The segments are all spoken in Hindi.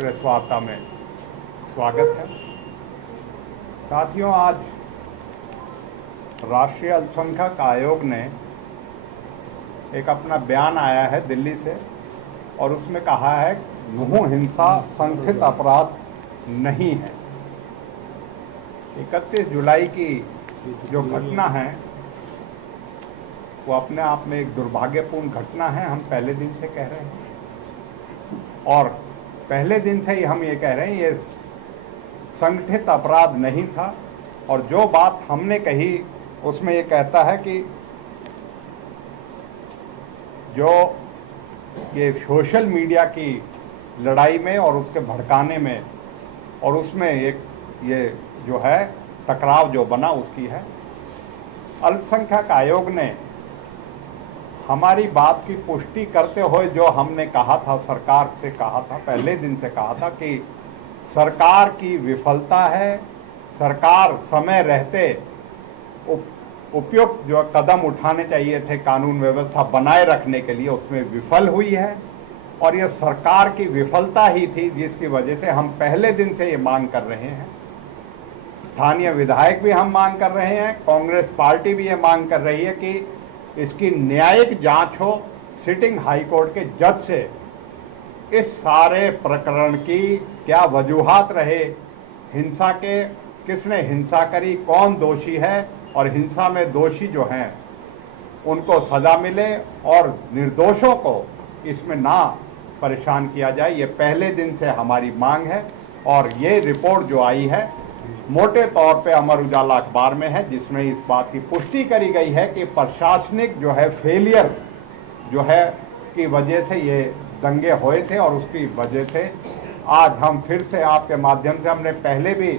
प्रेस वार्ता में स्वागत है। साथियों, आज राष्ट्रीय अल्पसंख्यक आयोग ने एक अपना बयान आया है दिल्ली से और उसमें कहा है नूह हिंसा संगठित अपराध नहीं है। 31 जुलाई की जो घटना है वो अपने आप में एक दुर्भाग्यपूर्ण घटना है। हम पहले दिन से कह रहे हैं और पहले दिन से ही हम ये कह रहे हैं ये संगठित अपराध नहीं था। और जो बात हमने कही उसमें ये कहता है कि जो ये सोशल मीडिया की लड़ाई में और उसके भड़काने में और उसमें एक ये जो है टकराव जो बना उसकी है। अल्पसंख्यक आयोग ने हमारी बात की पुष्टि करते हुए जो हमने कहा था, सरकार से कहा था, पहले दिन से कहा था कि सरकार की विफलता है। सरकार समय रहते उपयुक्त जो कदम उठाने चाहिए थे कानून व्यवस्था बनाए रखने के लिए, उसमें विफल हुई है और ये सरकार की विफलता ही थी जिसकी वजह से हम पहले दिन से ये मांग कर रहे हैं। स्थानीय विधायक भी हम मांग कर रहे हैं, कांग्रेस पार्टी भी ये मांग कर रही है कि इसकी न्यायिक जांच हो सिटिंग हाई कोर्ट के जज से। इस सारे प्रकरण की क्या वजूहात रहे, हिंसा के किसने हिंसा करी, कौन दोषी है और हिंसा में दोषी जो हैं उनको सजा मिले और निर्दोषों को इसमें ना परेशान किया जाए। ये पहले दिन से हमारी मांग है और ये रिपोर्ट जो आई है मोटे तौर पे अमर उजाला अखबार में है, जिसमें इस बात की पुष्टि करी गई है कि प्रशासनिक जो है फेलियर जो है की वजह से ये दंगे हुए थे और उसकी वजह से आज हम फिर से आपके माध्यम से, हमने पहले भी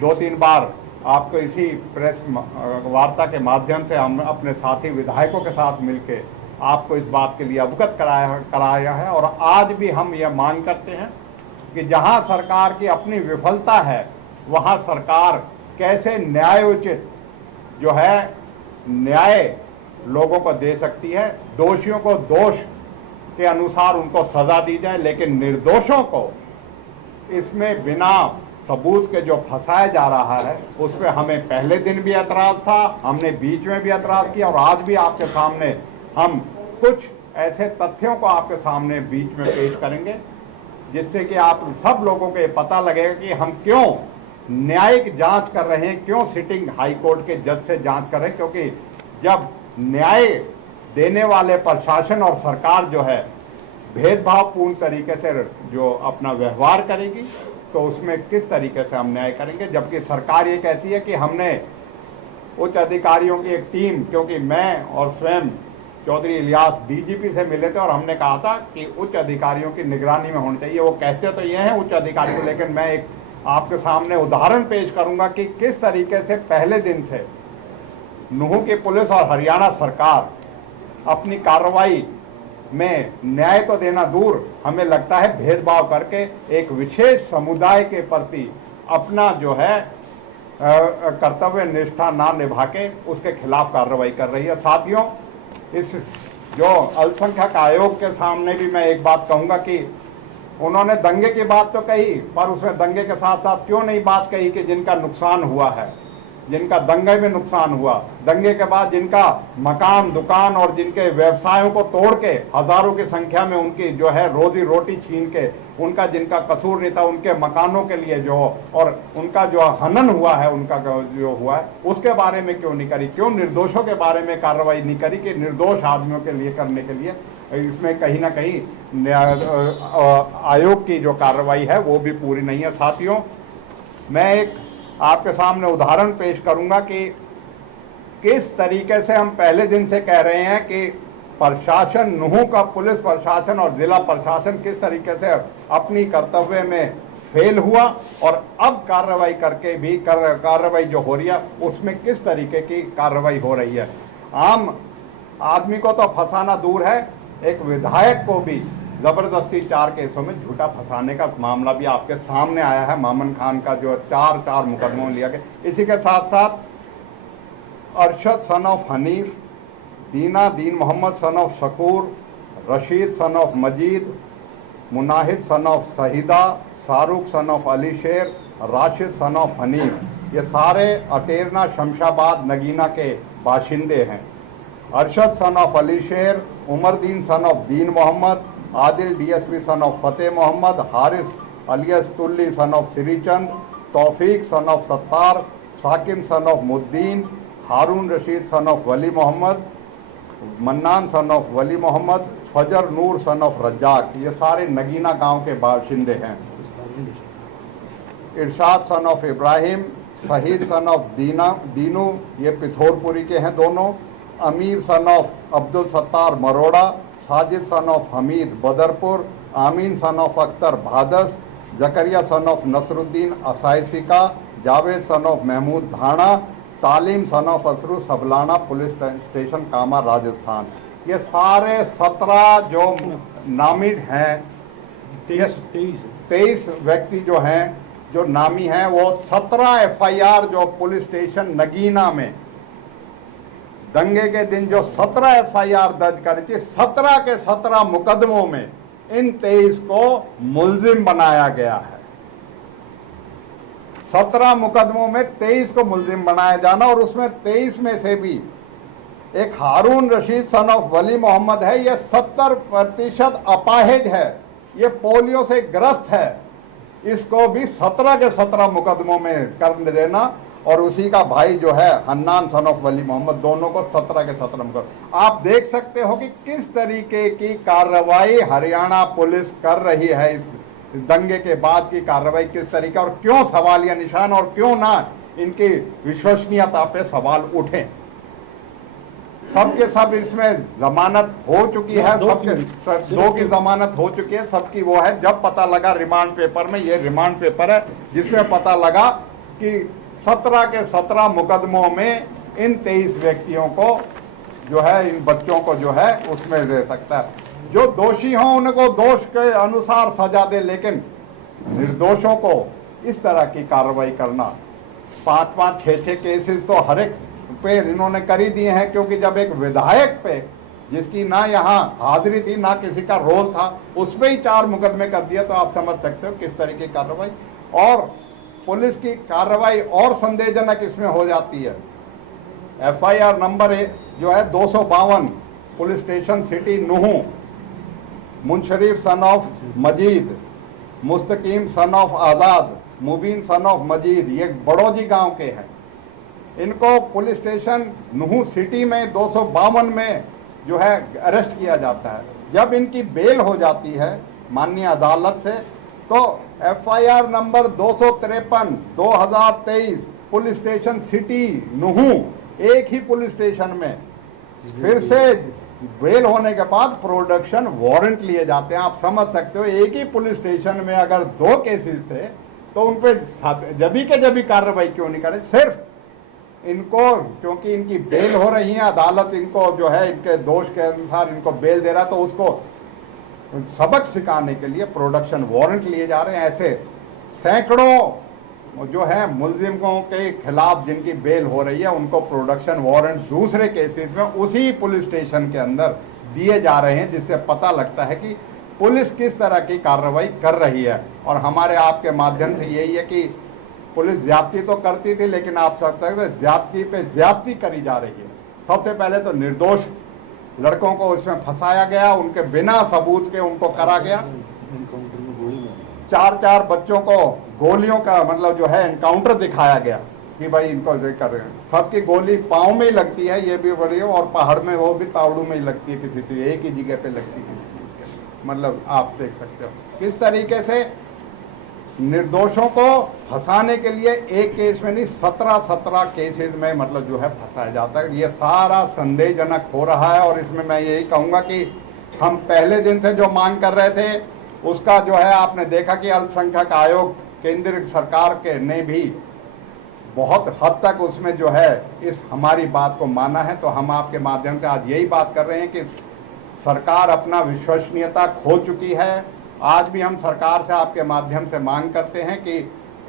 2-3 बार आपको इसी प्रेस वार्ता के माध्यम से हम अपने साथी विधायकों के साथ मिलके आपको इस बात के लिए अवगत कराया है। और आज भी हम यह मांग करते हैं कि जहां सरकार की अपनी विफलता है वहां सरकार कैसे न्यायोचित जो है न्याय लोगों को दे सकती है। दोषियों को दोष के अनुसार उनको सजा दी जाए, लेकिन निर्दोषों को इसमें बिना सबूत के जो फंसाया जा रहा है उस पर हमें पहले दिन भी एतराज था, हमने बीच में भी एतराज किया और आज भी आपके सामने हम कुछ ऐसे तथ्यों को आपके सामने बीच में पेश करेंगे जिससे कि आप सब लोगों को ये पता लगेगा कि हम क्यों न्यायिक जांच कर रहे हैं, क्यों सिटिंग हाई कोर्ट के जज से जांच कर रहे हैं। क्योंकि जब न्याय देने वाले प्रशासन और सरकार जो है भेदभावपूर्ण तरीके से जो अपना व्यवहार करेगी तो उसमें किस तरीके से हम न्याय करेंगे। जबकि सरकार ये कहती है कि हमने उच्च अधिकारियों की एक टीम, क्योंकि मैं और स्वयं चौधरी इलियास डीजीपी से मिले थे और हमने कहा था कि उच्च अधिकारियों की निगरानी में होनी चाहिए। वो कहते तो ये हैं उच्च अधिकारी को, लेकिन मैं एक आपके सामने उदाहरण पेश करूंगा कि किस तरीके से पहले दिन से नूह की पुलिस और हरियाणा सरकार अपनी कार्रवाई में न्याय तो देना दूर, हमें लगता है भेदभाव करके एक विशेष समुदाय के प्रति अपना जो है कर्तव्य निष्ठा ना निभा के उसके खिलाफ कार्रवाई कर रही है। साथियों, इस जो अल्पसंख्यक आयोग के सामने भी मैं एक बात कहूंगा कि उन्होंने दंगे की बात तो कही, पर उसमें दंगे के साथ साथ क्यों नहीं बात कही कि जिनका नुकसान हुआ है, जिनका दंगे में नुकसान हुआ, दंगे के बाद जिनका मकान दुकान और जिनके व्यवसायों को तोड़ के हजारों की संख्या में उनकी जो है रोजी रोटी छीन के उनका जिनका कसूर नहीं था उनके मकानों के लिए जो और उनका जो हनन हुआ है, उनका जो हुआ है उसके बारे में क्यों नहीं करी, क्यों निर्दोषों के बारे में कार्रवाई नहीं करी कि निर्दोष आदमियों के लिए करने के लिए। इसमें कहीं ना कहीं आयोग की जो कार्रवाई है वो भी पूरी नहीं है। साथियों, मैं एक आपके सामने उदाहरण पेश करूंगा कि किस तरीके से हम पहले दिन से कह रहे हैं कि प्रशासन, नूह का पुलिस प्रशासन और जिला प्रशासन किस तरीके से अपनी कर्तव्य में फेल हुआ और अब कार्रवाई करके भी कार्रवाई जो हो रही है उसमें किस तरीके की कार्रवाई हो रही है। आम आदमी को तो फंसाना दूर है, एक विधायक को भी जबरदस्ती 4 केसों में झूठा फंसाने का मामला भी आपके सामने आया है। मामन खान का जो 4 मुकदमों में लिया गया। इसी के साथ साथ अरशद सन of Hanif, Deen Mohammad son of Shakoor, Rashid son of Majeed, Munahid son of Shahida, Shahrukh son of Ali Sher, Rashid sun of Hanif, ये सारे अटेरना शमशाबाद नगीना के बाशिंदे हैं। अरशद सन ऑफ अली शेर, Umardeen son of Deen Mohammad, Adil DSP son of Fateh Mohammad, Haris alias Tulli son of Shrichand, Taufiq son of Sattar, Sakim son of Muddin, Haroon Rashid son of Wali Mohammad, Mannan son of Wali Mohammad, Fajar Noor son of Razzaq, ये सारे नगीना गांव के बाशिंदे हैं। इरशाद सन ऑफ इब्राहिम, शहीद सन ऑफ दीनू, ये पिथौरपुरी के हैं दोनों। Amir son of Abdul Sattar Maroda, Sajid son of Hameed Badarpur, Amin son of Akhtar Bhadas, Zakariya son of Nasruddin Asaisika, Javed son of Mahmood Dhana, Taleem son of Asru Sablana police station Kama Rajasthan. ये सारे 17 जो नामित हैं, 23 व्यक्ति जो हैं, जो नामी हैं, वो 17 एफआईआर जो पुलिस स्टेशन नगीना में दंगे के दिन जो 17 एफआईआर दर्ज करी थी, 17 के 17 मुकदमों में इन 23 को मुल्जिम बनाया गया है। 17 मुकदमों में 23 को मुल्जिम बनाया जाना, और उसमें 23 में से भी एक हारून रशीद सन ऑफ वली मोहम्मद है, ये 70% अपाहिज है, ये पोलियो से ग्रस्त है, इसको भी 17 के 17 मुकदमों में कर देना, और उसी का भाई जो है हन्नान सन ऑफ वली मोहम्मद, दोनों को 17 के 17 मुकदमे। आप देख सकते हो कि किस तरीके की कार्रवाई हरियाणा पुलिस कर रही है, इस दंगे के बाद की कार्रवाई किस तरीके, और क्यों सवालिया निशान, और क्यों ना इनकी विश्वसनीयता पे सवाल उठे। सबके सब इसमें जमानत हो चुकी है, सबके 2 की जमानत हो चुकी है, सबकी वो है। जब पता लगा रिमांड पेपर में, ये रिमांड पेपर है जिसमें पता लगा कि 17 के 17 मुकदमों में इन 23 व्यक्तियों को जो है, इन बच्चों को जो है उसमें दे सकता है। जो दोषी हों उनको दोष के अनुसार सजा दे, लेकिन निर्दोषों को इस तरह की कार्रवाई करना, 5-5, 6-6 केसेस तो हर एक पे इन्होंने कर ही दिए हैं, क्योंकि जब एक विधायक पे जिसकी ना यहाँ हाजिरी थी ना किसी का रोल था, उस पे ही 4 मुकदमे कर दिया, तो आप समझ सकते हो किस तरीके की कार्रवाई। और पुलिस की कार्रवाई और संदेहजनक इसमें हो जाती है। एफआईआर नंबर जो है 252, police station city Nuh, Munsharif son of Majeed, Mustakeem son of Azad, Mubeen sun of मजीद, ये बड़ौजी गांव के हैं। इनको पुलिस स्टेशन नूहू सिटी में 252 में जो है अरेस्ट किया जाता है। जब इनकी बेल हो जाती है माननीय अदालत से, तो FIR number 253 2023 police station city Nuh, एक ही पुलिस स्टेशन में फिर से बेल होने के बाद प्रोडक्शन वारंट लिए जाते हैं। आप समझ सकते हो, एक ही पुलिस स्टेशन में अगर 2 केसेस थे तो उन पे जबी के जबी कार्रवाई क्यों नहीं करे। सिर्फ इनको, क्योंकि इनकी बेल हो रही है, अदालत इनको जो है इनके दोष के अनुसार इनको बेल दे रहा, तो उसको सबक सिखाने के लिए प्रोडक्शन वारंट लिए जा रहे हैं। ऐसे सैकड़ों जो है मुलजिमों के खिलाफ जिनकी बेल हो रही है, उनको प्रोडक्शन वारंट दूसरे केसेस में उसी पुलिस स्टेशन के अंदर दिए जा रहे हैं, जिससे पता लगता है कि पुलिस किस तरह की कार्रवाई कर रही है। और हमारे आपके माध्यम से यही है कि पुलिस ज्यादती तो करती थी, लेकिन आप सकते हैं ज्यादती पे ज्यादती करी जा रही है। सबसे पहले तो निर्दोष लड़कों को इसमें फंसाया गया, उनके बिना सबूत के उनको करा गया। 4-4 बच्चों को गोलियों का मतलब जो है एनकाउंटर दिखाया गया कि भाई इनको कर रहे हैं। सबकी गोली पाँव में ही लगती है, ये भी बड़ी, और पहाड़ में वो भी तावड़ू में ही लगती है, किसी एक ही जगह पे लगती है। मतलब आप देख सकते हो किस तरीके से निर्दोषों को फंसाने के लिए एक केस में नहीं 17 केसेस में मतलब जो है फंसाया जाता है। ये सारा संदेहजनक हो रहा है। और इसमें मैं यही कहूँगा कि हम पहले दिन से जो मांग कर रहे थे, उसका जो है आपने देखा कि अल्पसंख्यक आयोग केंद्र सरकार के ने भी बहुत हद तक उसमें जो है इस हमारी बात को माना है। तो हम आपके माध्यम से आज यही बात कर रहे हैं कि सरकार अपना विश्वसनीयता खो चुकी है। आज भी हम सरकार से आपके माध्यम से मांग करते हैं कि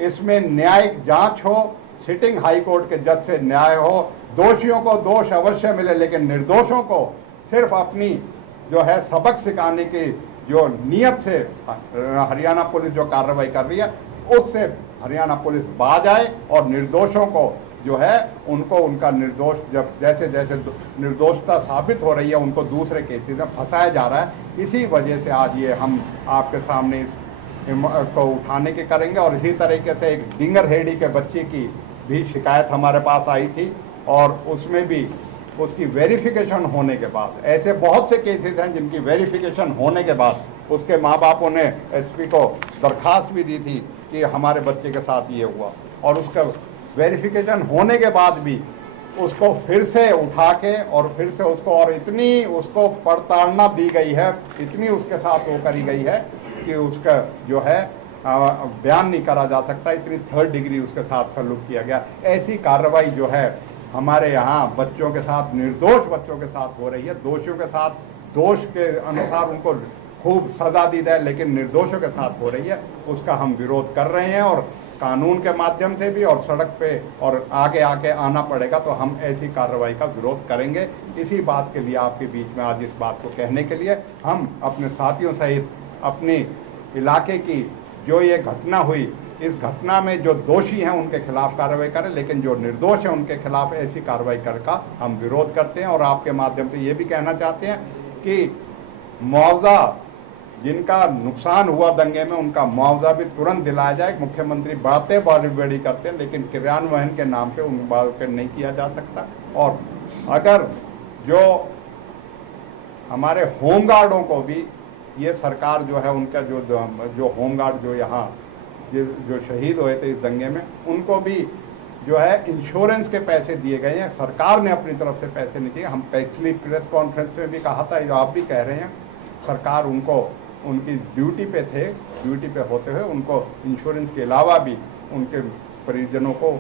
इसमें न्यायिक जांच हो, सिटिंग हाई कोर्ट के जज से न्याय हो, दोषियों को दोष अवश्य मिले, लेकिन निर्दोषों को सिर्फ अपनी जो है सबक सिखाने की जो नियत से हरियाणा पुलिस जो कार्रवाई कर रही है उससे हरियाणा पुलिस बाज आए और निर्दोषों को जो है उनको उनका निर्दोष जब जैसे जैसे निर्दोषता साबित हो रही है उनको दूसरे केसेस में फंसाया जा रहा है। इसी वजह से आज ये हम आपके सामने इस को उठाने के करेंगे। और इसी तरीके से एक डिंगर हेड़ी के बच्चे की भी शिकायत हमारे पास आई थी और उसमें भी उसकी वेरिफिकेशन होने के बाद, ऐसे बहुत से केसेस हैं जिनकी वेरिफिकेशन होने के बाद उसके माँ बापों ने एसपी को दरखास्त भी दी थी कि हमारे बच्चे के साथ ये हुआ, और उसका वेरिफिकेशन होने के बाद भी उसको फिर से उठा के और फिर से उसको और इतनी उसको प्रताड़ना दी गई है, इतनी उसके साथ वो करी गई है कि उसका जो है बयान नहीं करा जा सकता, इतनी 3rd डिग्री उसके साथ सलूक किया गया। ऐसी कार्रवाई जो है हमारे यहाँ बच्चों के साथ, निर्दोष बच्चों के साथ हो रही है। दोषियों के साथ दोष के अनुसार उनको खूब सजा दी जाए, लेकिन निर्दोषों के साथ हो रही है, उसका हम विरोध कर रहे हैं। और कानून के माध्यम से भी और सड़क पे और आगे आके आना पड़ेगा तो हम ऐसी कार्रवाई का विरोध करेंगे। इसी बात के लिए आपके बीच में आज इस बात को कहने के लिए हम अपने साथियों सहित अपने इलाके की जो ये घटना हुई, इस घटना में जो दोषी हैं उनके खिलाफ कार्रवाई करें, लेकिन जो निर्दोष हैं उनके खिलाफ ऐसी कार्रवाई करके हम विरोध करते हैं। और आपके माध्यम से ये भी कहना चाहते हैं कि मुआवजा जिनका नुकसान हुआ दंगे में उनका मुआवजा भी तुरंत दिलाया जाए। मुख्यमंत्री बातें बड़ी करते हैं लेकिन क्रियान्वयन के नाम पे उन बात नहीं किया जा सकता। और अगर जो हमारे होमगार्डों को भी ये सरकार जो है उनका जो होमगार्ड जो यहाँ जो शहीद हुए थे इस दंगे में, उनको भी जो है इंश्योरेंस के पैसे दिए गए हैं। सरकार ने अपनी तरफ से पैसे नहीं दिए। हम पिछली प्रेस कॉन्फ्रेंस में भी कहा था, आप भी कह रहे हैं, सरकार उनको उनकी ड्यूटी पे थे, ड्यूटी पे होते हुए उनको इंश्योरेंस के अलावा भी उनके परिजनों को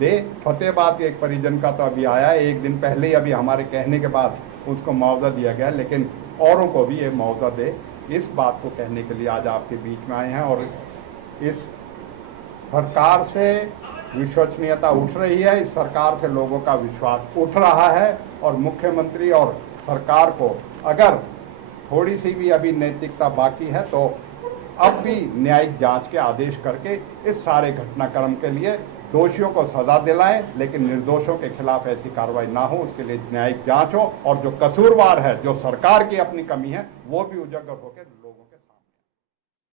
दे। फतेहाबाद के एक परिजन का तो अभी आया है 1 दिन पहले ही, अभी हमारे कहने के बाद उसको मुआवजा दिया गया, लेकिन औरों को भी ये मुआवजा दे। इस बात को कहने के लिए आज आपके बीच में आए हैं। और इस सरकार से विश्वसनीयता उठ रही है, इस सरकार से लोगों का विश्वास उठ रहा है। और मुख्यमंत्री और सरकार को अगर थोड़ी सी भी अभी नैतिकता बाकी है तो अब भी न्यायिक जांच के आदेश करके इस सारे घटनाक्रम के लिए दोषियों को सजा दिलाएं, लेकिन निर्दोषों के खिलाफ ऐसी कार्रवाई ना हो, उसके लिए न्यायिक जांच हो और जो कसूरवार है, जो सरकार की अपनी कमी है, वो भी उजागर होकर